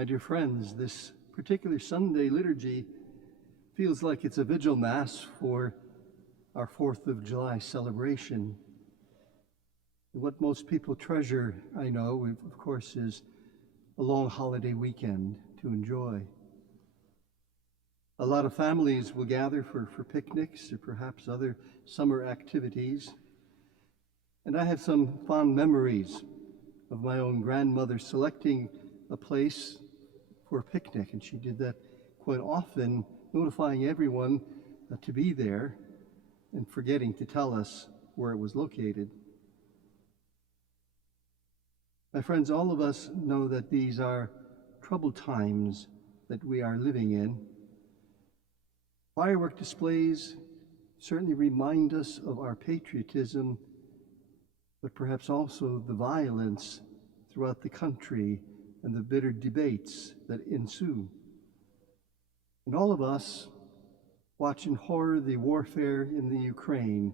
My dear friends, this particular Sunday liturgy feels like it's a vigil mass for our 4th of July celebration. What most people treasure, I know, of course, is a long holiday weekend to enjoy. A lot of families will gather for picnics or perhaps other summer activities. And I have some fond memories of my own grandmother selecting a place for a picnic, and she did that quite often, notifying everyone to be there and forgetting to tell us where it was located. My friends, all of us know that these are troubled times that we are living in. Firework displays certainly remind us of our patriotism, but perhaps also the violence throughout the country and the bitter debates that ensue. And all of us watch in horror the warfare in the Ukraine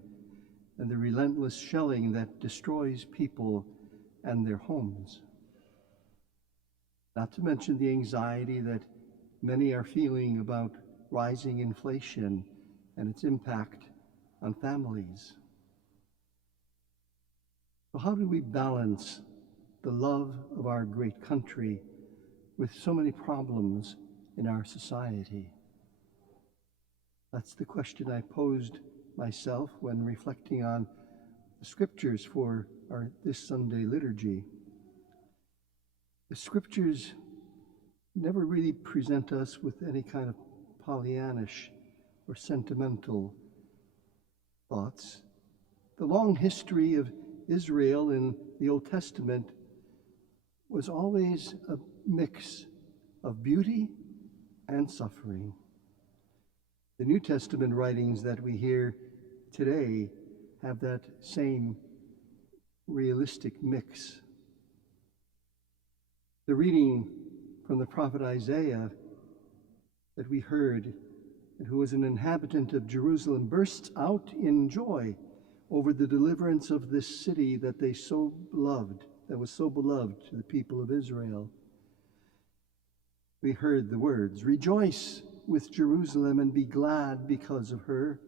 and the relentless shelling that destroys people and their homes. Not to mention the anxiety that many are feeling about rising inflation and its impact on families. So how do we balance the love of our great country with so many problems in our society? That's the question I posed myself when reflecting on the scriptures for this Sunday liturgy. The scriptures never really present us with any kind of Pollyannish or sentimental thoughts. The long history of Israel in the Old Testament was always a mix of beauty and suffering. The New Testament writings that we hear today have that same realistic mix. The reading from the prophet Isaiah that we heard, and who was an inhabitant of Jerusalem, bursts out in joy over the deliverance of this city that was so beloved to the people of Israel. We heard the words, "Rejoice with Jerusalem and be glad because of her.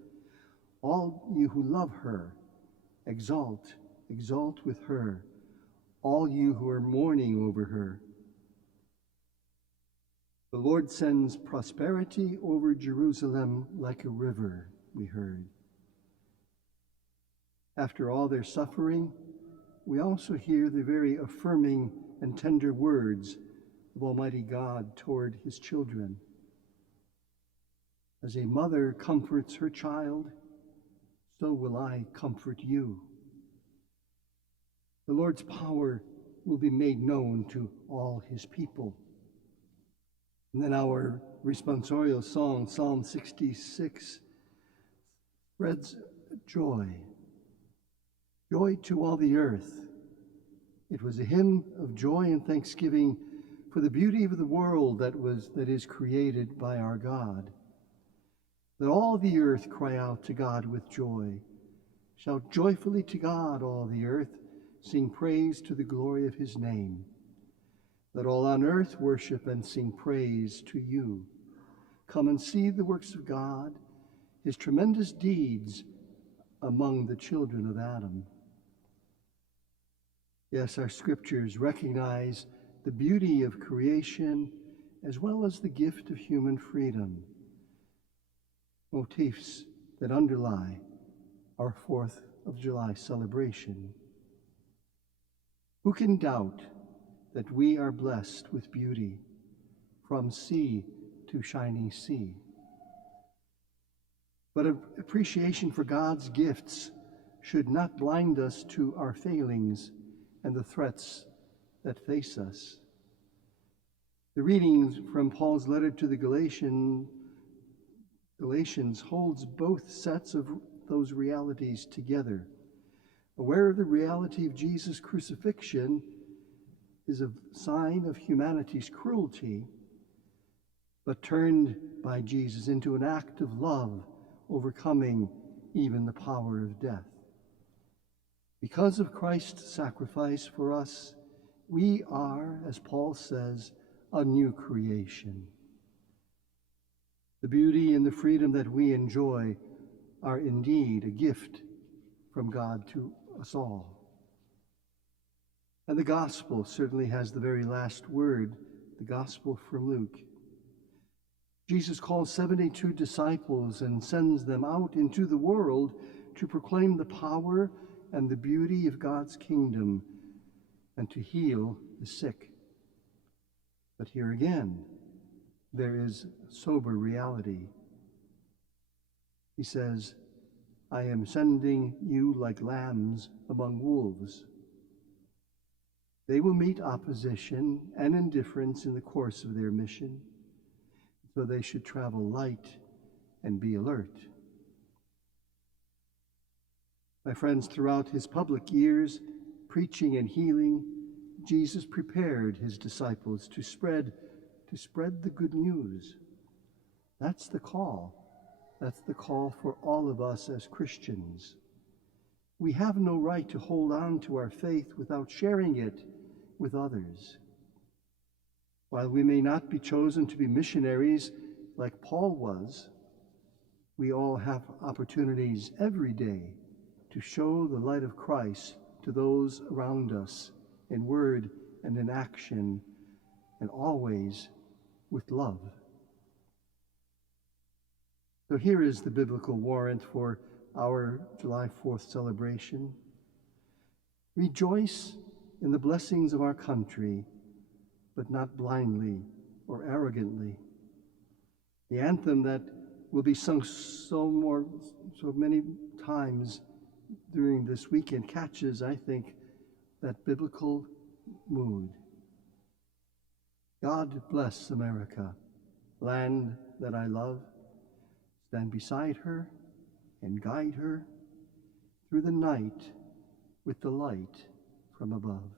All you who love her, exalt with her. All you who are mourning over her. The Lord sends prosperity over Jerusalem like a river," we heard. After all their suffering, we also hear the very affirming and tender words of Almighty God toward his children. As a mother comforts her child, so will I comfort you. The Lord's power will be made known to all his people. And then our responsorial song, Psalm 66, spreads joy to all the earth. It was a hymn of joy and thanksgiving for the beauty of the world that is created by our God. Let all the earth cry out to God with joy. Shout joyfully to God, all the earth. Sing praise to the glory of his name. Let all on earth worship and sing praise to you. Come and see the works of God, his tremendous deeds among the children of Adam. Yes, our scriptures recognize the beauty of creation as well as the gift of human freedom, motifs that underlie our 4th of July celebration. Who can doubt that we are blessed with beauty from sea to shining sea? But appreciation for God's gifts should not blind us to our failings and the threats that face us. The readings from Paul's letter to the Galatians holds both sets of those realities together. Aware of the reality of Jesus' crucifixion is a sign of humanity's cruelty, but turned by Jesus into an act of love, overcoming even the power of death. Because of Christ's sacrifice for us, we are, as Paul says, a new creation. The beauty and the freedom that we enjoy are indeed a gift from God to us all. And the gospel certainly has the very last word, the gospel from Luke. Jesus calls 72 disciples and sends them out into the world to proclaim the power and the beauty of God's kingdom and to heal the sick. But here again, there is sober reality. He says, I am sending you like lambs among wolves. They will meet opposition and indifference in the course of their mission, so they should travel light and be alert. My friends, throughout his public years, preaching and healing, Jesus prepared his disciples to spread the good news. That's the call. That's the call for all of us as Christians. We have no right to hold on to our faith without sharing it with others. While we may not be chosen to be missionaries like Paul was, we all have opportunities every day to show the light of Christ to those around us in word and in action, and always with love. So here is the biblical warrant for our July 4th celebration. Rejoice in the blessings of our country, but not blindly or arrogantly. The anthem that will be sung so many times during this weekend catches, I think, that biblical mood. God bless America, land that I love. Stand beside her and guide her through the night with the light from above.